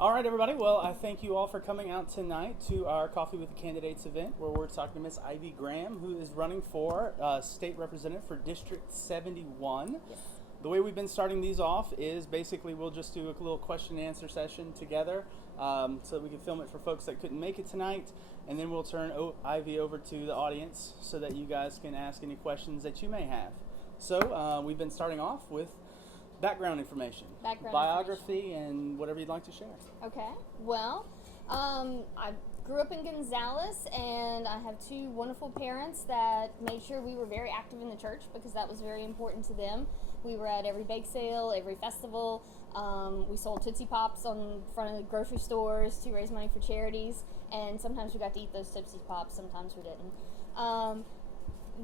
All right, everybody. Well, I thank you all for coming out tonight to our Coffee with the Candidates event, where we're talking to Miss Ivy Graham, who is running for state representative for District 71. Yes. The way we've been starting these off is basically we'll just do a little question and answer session together, so that we can film it for folks that couldn't make it tonight, and then we'll turn Ivy over to the audience so that you guys can ask any questions that you may have. So we've been starting off with background information, biography, and whatever you'd like to share. Okay. Well, I grew up in Gonzales, and I have two wonderful parents that made sure we were very active in the church because that was very important to them. We were at every bake sale, every festival. We sold Tootsie Pops on front of the grocery stores to raise money for charities, and sometimes we got to eat those Tootsie Pops, sometimes we didn't.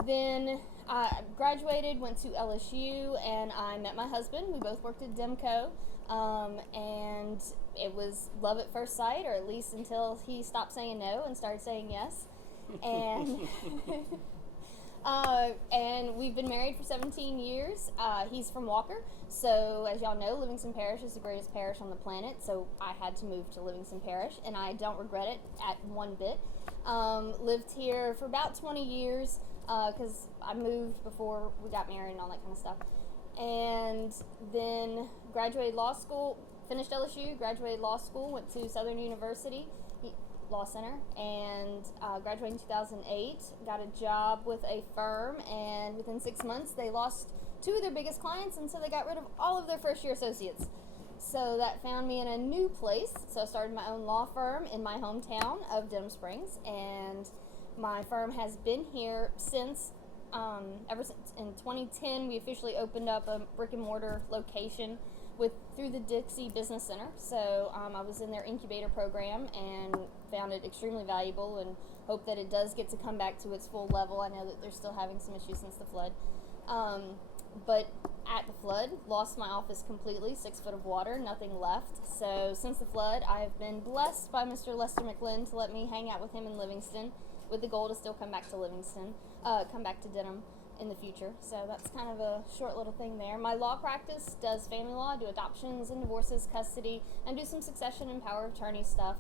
Then I graduated, went to LSU, and I met my husband. We both worked at Demco, and it was love at first sight, or at least until he stopped saying no and started saying yes. And and we've been married for 17 years. He's from Walker, so as y'all know, Livingston Parish is the greatest parish on the planet, so I had to move to Livingston Parish, and I don't regret it at one bit. Lived here for about 20 years, because I moved before we got married and all that kind of stuff. And then graduated law school, finished LSU, graduated law school, went to Southern University Law Center, and graduated in 2008, got a job with a firm, and within 6 months they lost two of their biggest clients, and so they got rid of all of their first year associates. So that found me in a new place, so I started my own law firm in my hometown of Denham Springs, and my firm has been here since, ever since in 2010, we officially opened up a brick and mortar location through the Dixie Business Center. So I was in their incubator program and found it extremely valuable, and hope that it does get to come back to its full level. I know that they're still having some issues since the flood. But at the flood, lost my office completely, 6 foot of water, nothing left. So since the flood, I have been blessed by Mr. Lester McLinn to let me hang out with him in Livingston, with the goal to still come back to Livingston, come back to Denham in the future. So that's kind of a short little thing there. My law practice does family law, do adoptions and divorces, custody, and do some succession and power of attorney stuff.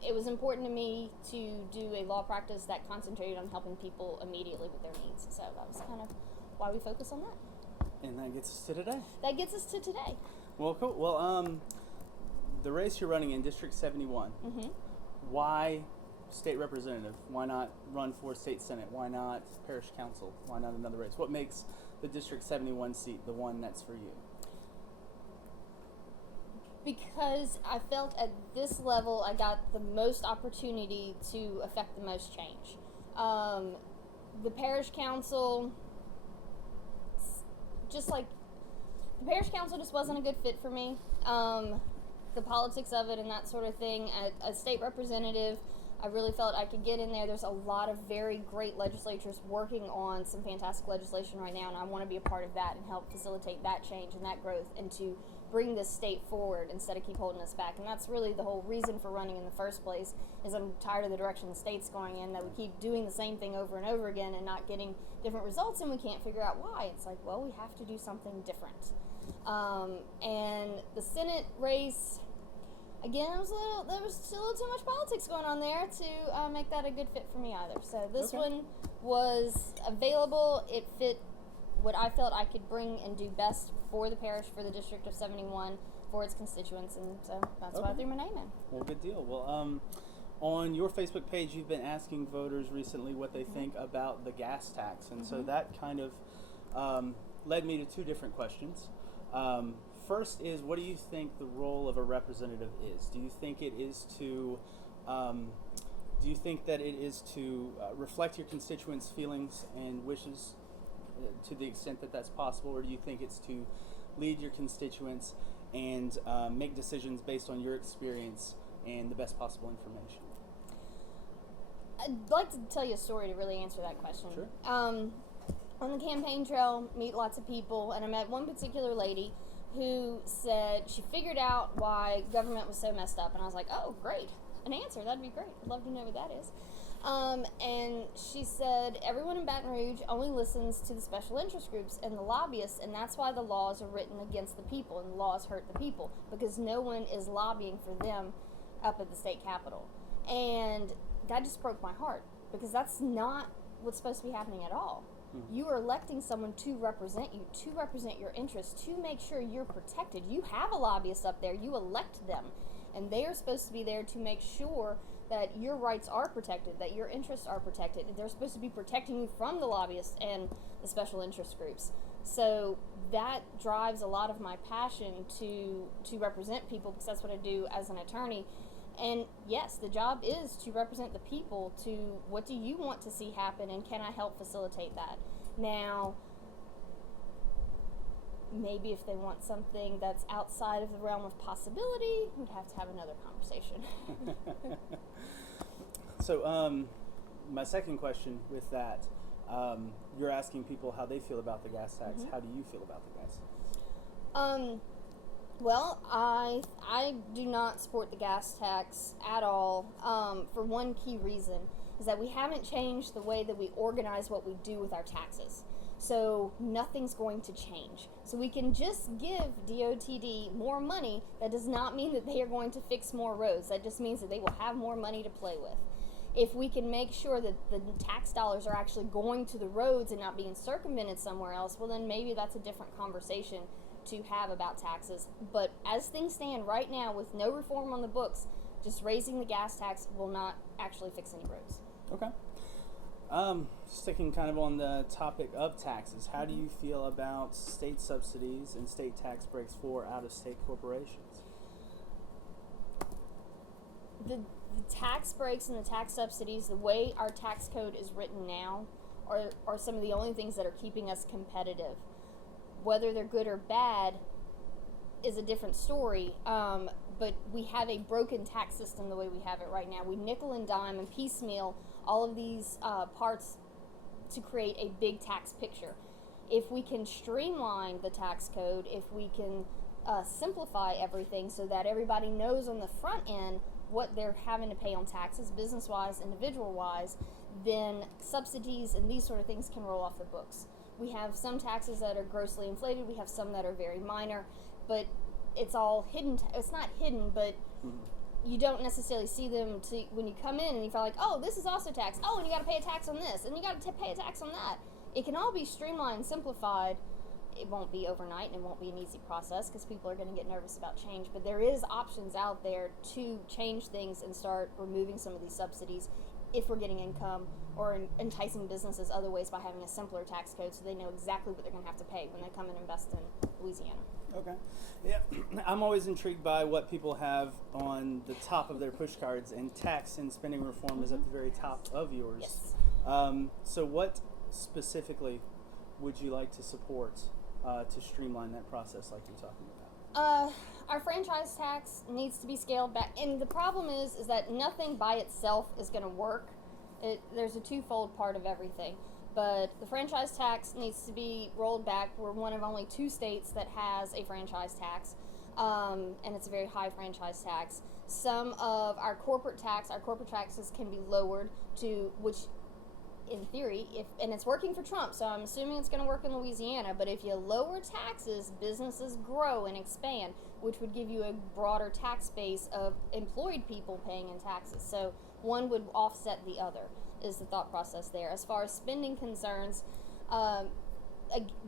It was important to me to do a law practice that concentrated on helping people immediately with their needs. So that was kind of why we focus on that. And that gets us to today. That gets us to today. Well, cool. Well, the race you're running in District 71, why state representative? Why not run for state senate? Why not parish council? Why not another race? What makes the District 71 seat the one that's for you? Because I felt at this level I got the most opportunity to affect the most change. The parish council, the parish council just wasn't a good fit for me. The politics of it and that sort of thing. A state representative, I really felt I could get in there. There's a lot of very great legislatures working on some fantastic legislation right now, and I want to be a part of that and help facilitate that change and that growth, and to bring this state forward instead of keep holding us back. And that's really the whole reason for running in the first place, is I'm tired of the direction the state's going in, that we keep doing the same thing over and over again and not getting different results, and we can't figure out why. It's like, well, we have to do something different. And the Senate race, again, there was still a little too much politics going on there to make that a good fit for me either. So this one was available. It fit what I felt I could bring and do best for the parish, for the District of 71, for its constituents, and so that's why I threw my name in. Well, good deal. Well, on your Facebook page, you've been asking voters recently what they think about the gas tax, and so that kind of led me to two different questions. First is, what do you think the role of a representative is? Do you think it is to reflect your constituents' feelings and wishes to the extent that that's possible, or do you think it's to lead your constituents and make decisions based on your experience and the best possible information? I'd like to tell you a story to really answer that question. Sure. On the campaign trail, meet lots of people, and I met one particular lady who said she figured out why government was so messed up, and I was like, oh, great, an answer, that'd be great. I'd love to know what that is. And she said everyone in Baton Rouge only listens to the special interest groups and the lobbyists, and that's why the laws are written against the people, and the laws hurt the people, because no one is lobbying for them up at the state capitol. And that just broke my heart, because that's not what's supposed to be happening at all. You are electing someone to represent you, to represent your interests, to make sure you're protected. You have a lobbyist up there, you elect them, and they are supposed to be there to make sure that your rights are protected, that your interests are protected. They're supposed to be protecting you from the lobbyists and the special interest groups. So that drives a lot of my passion to represent people, because that's what I do as an attorney. And yes, the job is to represent the people to what do you want to see happen, and can I help facilitate that? Now, maybe if they want something that's outside of the realm of possibility, we'd have to have another conversation. So, my second question with that, you're asking people how they feel about the gas tax. How do you feel about the gas tax? Well, I do not support the gas tax at all, for one key reason, is that we haven't changed the way that we organize what we do with our taxes. So nothing's going to change. So we can just give DOTD more money. That does not mean that they are going to fix more roads. That just means that they will have more money to play with. If we can make sure that the tax dollars are actually going to the roads and not being circumvented somewhere else, well, then maybe that's a different conversation to have about taxes. But as things stand right now, with no reform on the books, just raising the gas tax will not actually fix any roads. Okay. Sticking kind of on the topic of taxes, how do you feel about state subsidies and state tax breaks for out-of-state corporations? The tax breaks and the tax subsidies, the way our tax code is written now, are some of the only things that are keeping us competitive. Whether they're good or bad is a different story, but we have a broken tax system the way we have it right now. We nickel and dime and piecemeal all of these parts to create a big tax picture. If we can streamline the tax code, if we can simplify everything so that everybody knows on the front end what they're having to pay on taxes, business-wise, individual-wise, then subsidies and these sort of things can roll off the books. We have some taxes that are grossly inflated. We have some that are very minor, but it's all hidden. It's not hidden, but you don't necessarily see them when you come in and you feel like, oh, this is also tax. Oh, and you got to pay a tax on this, and you got to pay a tax on that. It can all be streamlined, simplified. It won't be overnight, and it won't be an easy process because people are going to get nervous about change. But there is options out there to change things and start removing some of these subsidies if we're getting income, or enticing businesses other ways by having a simpler tax code so they know exactly what they're going to have to pay when they come and invest in Louisiana. Okay. Yeah, I'm always intrigued by what people have on the top of their push cards, and tax and spending reform is at the very top of yours. Yes. So what specifically would you like to support to streamline that process like you're talking about? Our franchise tax needs to be scaled back, and the problem is that nothing by itself is going to work. There's a twofold part of everything, but the franchise tax needs to be rolled back. We're one of only 2 states that has a franchise tax, and it's a very high franchise tax. Some of our corporate taxes can be lowered to, which in theory, and it's working for Trump, so I'm assuming it's going to work in Louisiana, but if you lower taxes, businesses grow and expand, which would give you a broader tax base of employed people paying in taxes. So one would offset the other, is the thought process there. As far as spending concerns,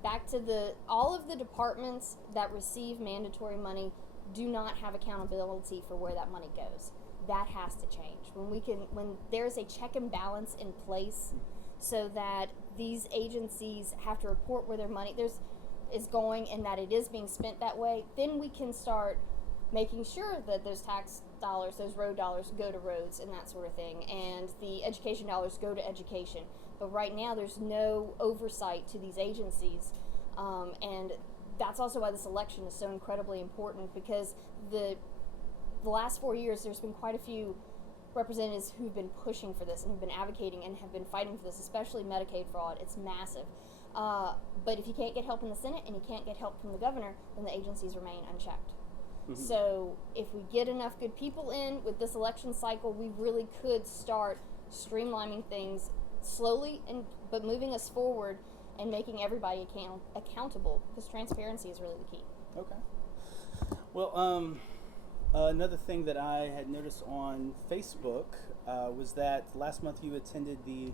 back to all of the departments that receive mandatory money do not have accountability for where that money goes. That has to change. When there's a check and balance in place, so that these agencies have to report where their money is going and that it is being spent that way, then we can start making sure that those tax dollars, those road dollars, go to roads and that sort of thing, and the education dollars go to education. But right now there's no oversight to these agencies, and that's also why this election is so incredibly important, because the last 4 years there's been quite a few representatives who've been pushing for this and have been advocating and have been fighting for this, especially Medicaid fraud. It's massive. But if you can't get help in the Senate and you can't get help from the governor, then the agencies remain unchecked. Mm-hmm. So if we get enough good people in with this election cycle, we really could start streamlining things slowly but moving us forward and making everybody accountable, because transparency is really the key. Okay. Well, another thing that I had noticed on Facebook was that last month you attended the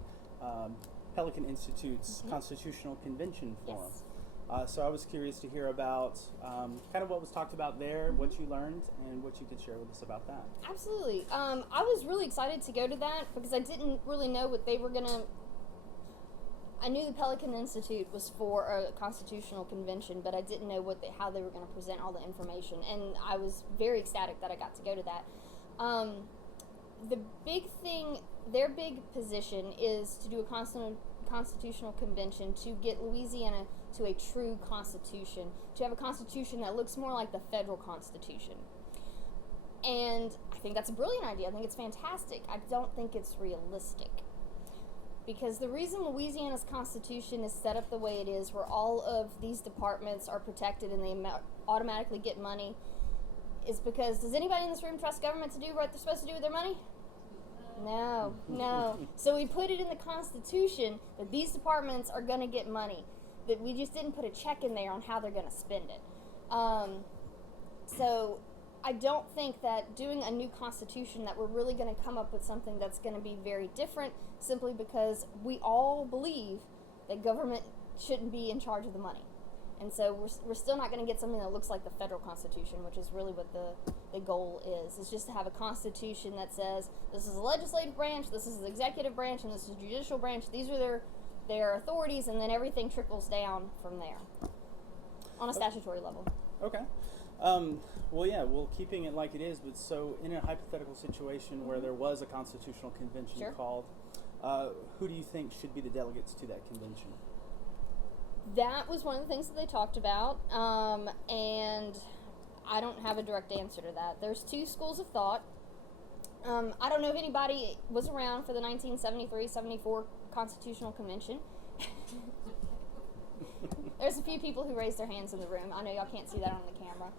Pelican Institute's Constitutional Convention Forum. Yes. So I was curious to hear about kind of what was talked about there, what you learned, and what you could share with us about that. Absolutely. I was really excited to go to that because I didn't really know what they were going to... I knew the Pelican Institute was for a constitutional convention, but I didn't know how they were going to present all the information, and I was very ecstatic that I got to go to that. The big thing, their big position is to do a constitutional convention to get Louisiana to a true constitution, to have a constitution that looks more like the federal constitution. And I think that's a brilliant idea. I think it's fantastic. I don't think it's realistic. Because the reason Louisiana's constitution is set up the way it is, where all of these departments are protected and they automatically get money, is because, does anybody in this room trust government to do what they're supposed to do with their money? No. So we put it in the Constitution that these departments are going to get money, that we just didn't put a check in there on how they're going to spend it. So I don't think that doing a new Constitution that we're really going to come up with something that's going to be very different, simply because we all believe that government shouldn't be in charge of the money. And so we're still not going to get something that looks like the federal Constitution, which is really what the goal is. It's just to have a Constitution that says this is the legislative branch, this is the executive branch, and this is the judicial branch. These are their authorities, and then everything trickles down from there on a statutory level. Okay. Keeping it like it is, but so in a hypothetical situation where there was a constitutional convention called, who do you think should be the delegates to that convention? That was one of the things that they talked about, and I don't have a direct answer to that. There's two schools of thought. I don't know if anybody was around for the 1973-74 Constitutional Convention. There's a few people who raised their hands in the room. I know y'all can't see that on the camera.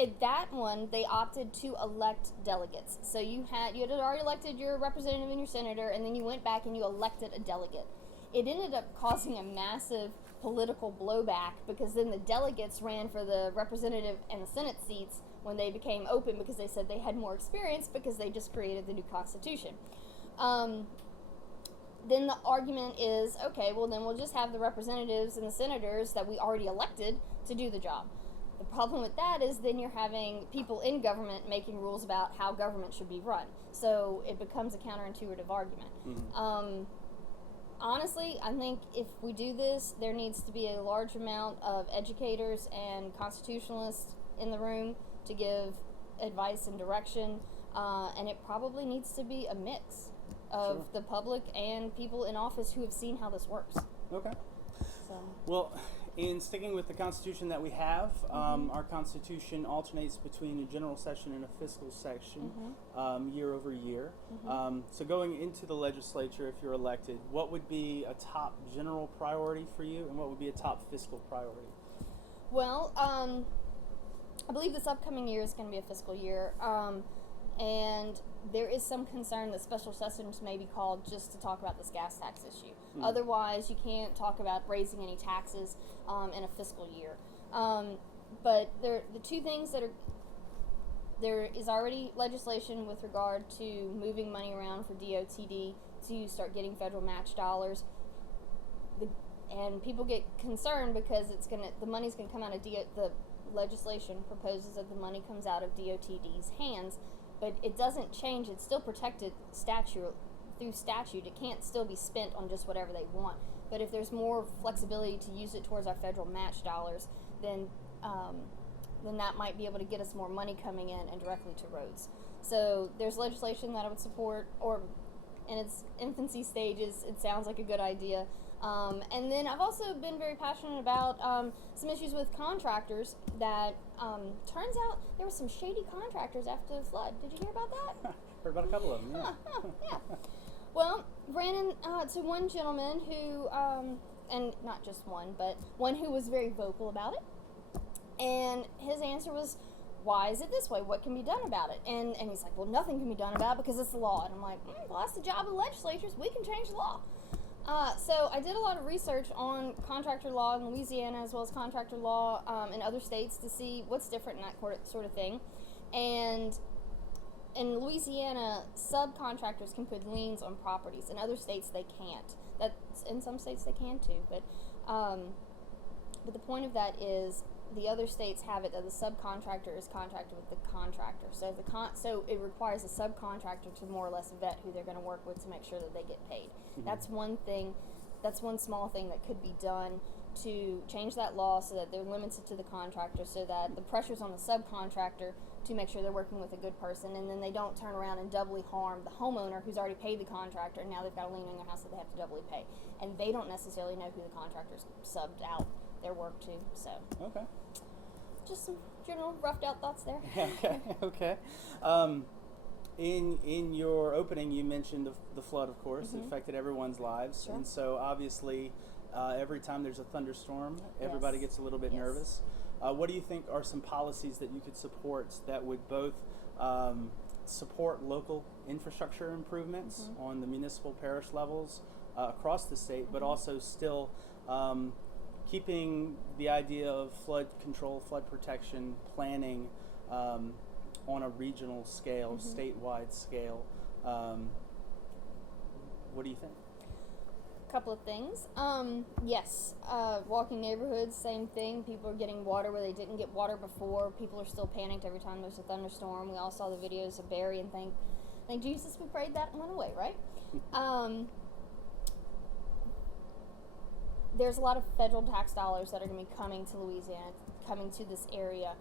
At that one, they opted to elect delegates. So you had already elected your representative and your senator, and then you went back and you elected a delegate. It ended up causing a massive political blowback, because then the delegates ran for the representative and the Senate seats when they became open, because they said they had more experience because they just created the new Constitution. Then the argument is, okay, well then we'll just have the representatives and the senators that we already elected to do the job. The problem with that is then you're having people in government making rules about how government should be run. So it becomes a counterintuitive argument. Mm-hmm. Honestly, I think if we do this, there needs to be a large amount of educators and constitutionalists in the room to give advice and direction, and it probably needs to be a mix of the public and people in office who have seen how this works. Okay. So. Well, in sticking with the Constitution that we have, our Constitution alternates between a general session and a fiscal session year over year. So going into the legislature, if you're elected, what would be a top general priority for you, and what would be a top fiscal priority? Well, I believe this upcoming year is going to be a fiscal year, and there is some concern that special sessions may be called just to talk about this gas tax issue. Otherwise, you can't talk about raising any taxes in a fiscal year. But the two things that are, there is already legislation with regard to moving money around for DOTD to start getting federal match dollars. And people get concerned because the money's gonna come out of the legislation proposes that the money comes out of DOTD's hands, but it doesn't change. It's still protected through statute. It can't still be spent on just whatever they want. But if there's more flexibility to use it towards our federal match dollars, then that might be able to get us more money coming in and directly to roads. So there's legislation that I would support, or in its infancy stages, it sounds like a good idea. And then I've also been very passionate about some issues with contractors that turns out there were some shady contractors after the flood. Did you hear about that? Heard about a couple of them, yeah. Yeah. Well, ran into one gentleman who, and not just one, but one who was very vocal about it. And his answer was, why is it this way? What can be done about it? And he's like, well, nothing can be done about it because it's the law. And I'm like, well, that's the job of the legislatures. We can change the law. So I did a lot of research on contractor law in Louisiana as well as contractor law in other states to see what's different in that sort of thing. And in Louisiana, subcontractors can put liens on properties. In other states, they can't. That's in some states they can too. But the point of that is the other states have it that the subcontractor is contracted with the contractor. So so it requires a subcontractor to more or less vet who they're going to work with to make sure that they get paid. Mm-hmm. That's one thing. That's one small thing that could be done to change that law so that they're limited to the contractor, so that the pressure's on the subcontractor to make sure they're working with a good person, and then they don't turn around and doubly harm the homeowner who's already paid the contractor, and now they've got a lien on their house that they have to doubly pay. And they don't necessarily know who the contractor's subbed out their work to. So okay, just some general roughed out thoughts there. Okay. In your opening, you mentioned the flood, of course. Mm-hmm. It affected everyone's lives. Sure. And so obviously every time there's a thunderstorm, everybody gets a little bit nervous. What do you think are some policies that you could support that would both support local infrastructure improvements mm-hmm. on the municipal parish levels across the state, mm-hmm. but also still keeping the idea of flood control, flood protection, planning on a regional scale, mm-hmm. statewide scale? What do you think? Couple of things. Yes, walking neighborhoods, same thing. People are getting water where they didn't get water before. People are still panicked every time there's a thunderstorm. We all saw the videos of Barry and thank Jesus we prayed that and went away, right? There's a lot of federal tax dollars that are going to be coming to Louisiana, coming to this area.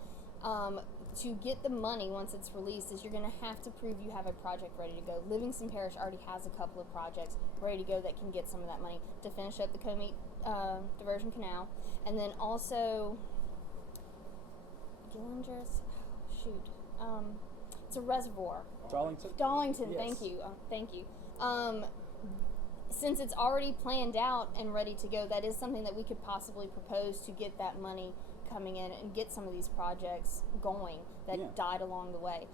To get the money once it's released is you're going to have to prove you have a project ready to go. Livingston Parish already has a couple of projects ready to go that can get some of that money to finish up the Comey Diversion Canal. And then also Gillinger's, it's a reservoir. Darlington, yes. Thank you. Since it's already planned out and ready to go, that is something that we could possibly propose to get that money coming in and get some of these projects going that died along the way.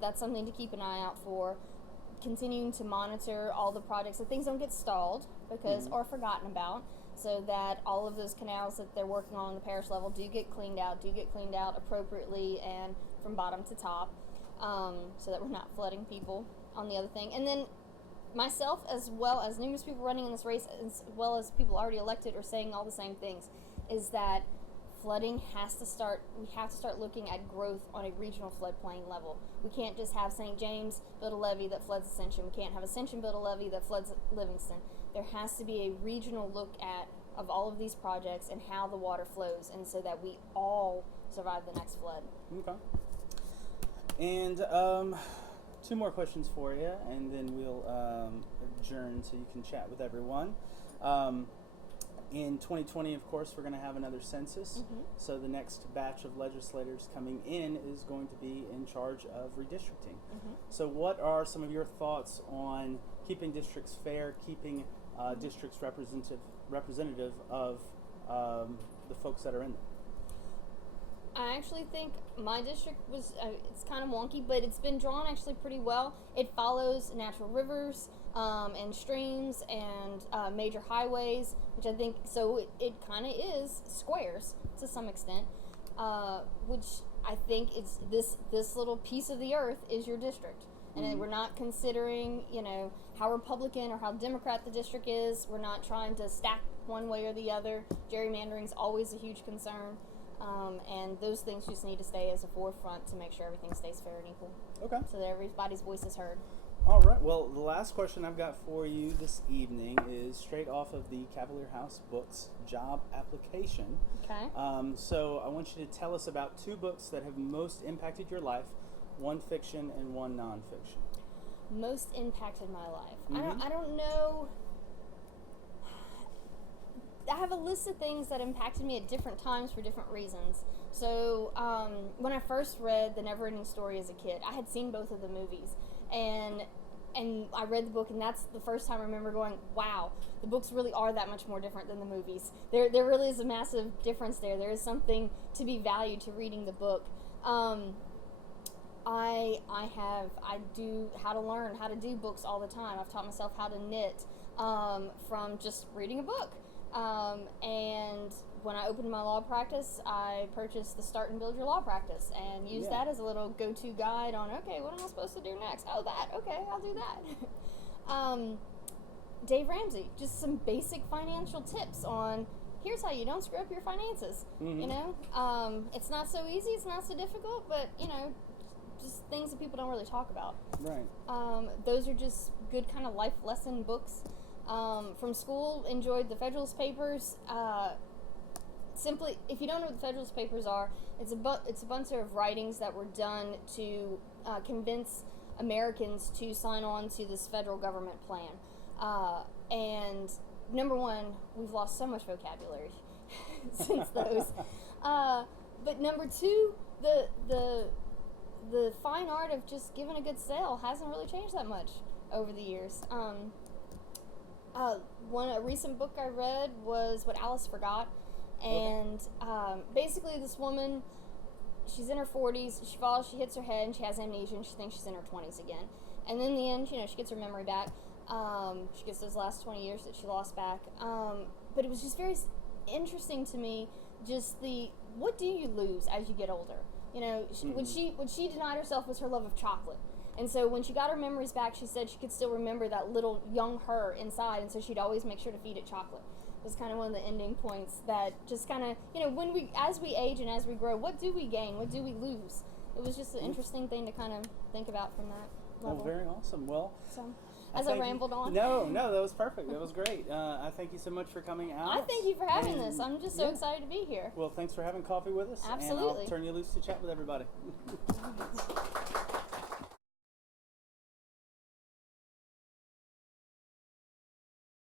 That's something to keep an eye out for. Continuing to monitor all the projects, that things don't get stalled because mm-hmm. or forgotten about, so that all of those canals that they're working on the parish level do get cleaned out appropriately and from bottom to top, so that we're not flooding people on the other thing. And then myself, as well as numerous people running in this race, as well as people already elected, are saying all the same things, is that flooding has to start. We have to start looking at growth on a regional floodplain level. We can't just have St. James build a levee that floods Ascension. We can't have Ascension build a levee that floods Livingston. There has to be a regional look at of all of these projects and how the water flows, and so that we all survive the next flood. Okay. And two more questions for you, and then we'll adjourn so you can chat with everyone. In 2020, of course, we're going to have another census. Mm-hmm. So the next batch of legislators coming in is going to be in charge of redistricting. Mm-hmm. So what are some of your thoughts on keeping districts fair, keeping districts representative of the folks that are in them? I actually think my district was, it's kind of wonky, but it's been drawn actually pretty well. It follows natural rivers and streams and major highways, which I think, so it kind of is squares to some extent, which I think it's this little piece of the earth is your district. And mm-hmm. we're not considering, how Republican or how Democrat the district is. We're not trying to stack one way or the other. Gerrymandering is always a huge concern. And those things just need to stay as a forefront to make sure everything stays fair and equal. Okay. So that everybody's voice is heard. All right. Well, the last question I've got for you this evening is straight off of the Cavalier House Books job application. Okay. So I want you to tell us about two books that have most impacted your life, one fiction and one nonfiction. Most impacted my life. Mm-hmm. I don't know. I have a list of things that impacted me at different times for different reasons. So when I first read The Neverending Story as a kid, I had seen both of the movies, and I read the book, and that's the first time I remember going, wow, the books really are that much more different than the movies. There really is a massive difference there. There is something to be valued to reading the book. I do how to learn how to do books all the time. I've taught myself how to knit from just reading a book. And when I opened my law practice, I purchased the Start and Build Your Law Practice and used that as a little go-to guide on, okay, what am I supposed to do next? Oh, that. Okay, I'll do that. Dave Ramsey, just some basic financial tips on here's how you don't screw up your finances. You know, it's not so easy, it's not so difficult, but you know, just things that people don't really talk about. Right. Those are just good kind of life lesson books. From school, enjoyed the Federalist Papers. Simply, if you don't know what the Federalist Papers are, it's a bunch of writings that were done to convince Americans to sign on to this federal government plan. And number one, we've lost so much vocabulary since those. But number two, the fine art of just giving a good sale hasn't really changed that much over the years. A recent book I read was What Alice Forgot, and basically this woman, she's in her 40s, she falls, she hits her head, and she has amnesia, and she thinks she's in her 20s again. And in the end, you know, she gets her memory back. She gets those last 20 years that she lost back. But it was just very interesting to me, just what do you lose as you get older? You know, what she denied herself was her love of chocolate. And so when she got her memories back, she said she could still remember that little young her inside, and so she'd always make sure to feed it chocolate. It was kind of one of the ending points that just kind of, you know, as we age and as we grow, what do we gain? What do we lose? It was just an interesting thing to kind of think about from that level. Oh, very awesome. Well, so, I rambled on. No, that was perfect. That was great. I thank you so much for coming out. I thank you for having this. I'm just so excited to be here. Well, thanks for having coffee with us. Absolutely. And I'll turn you loose to chat with everybody.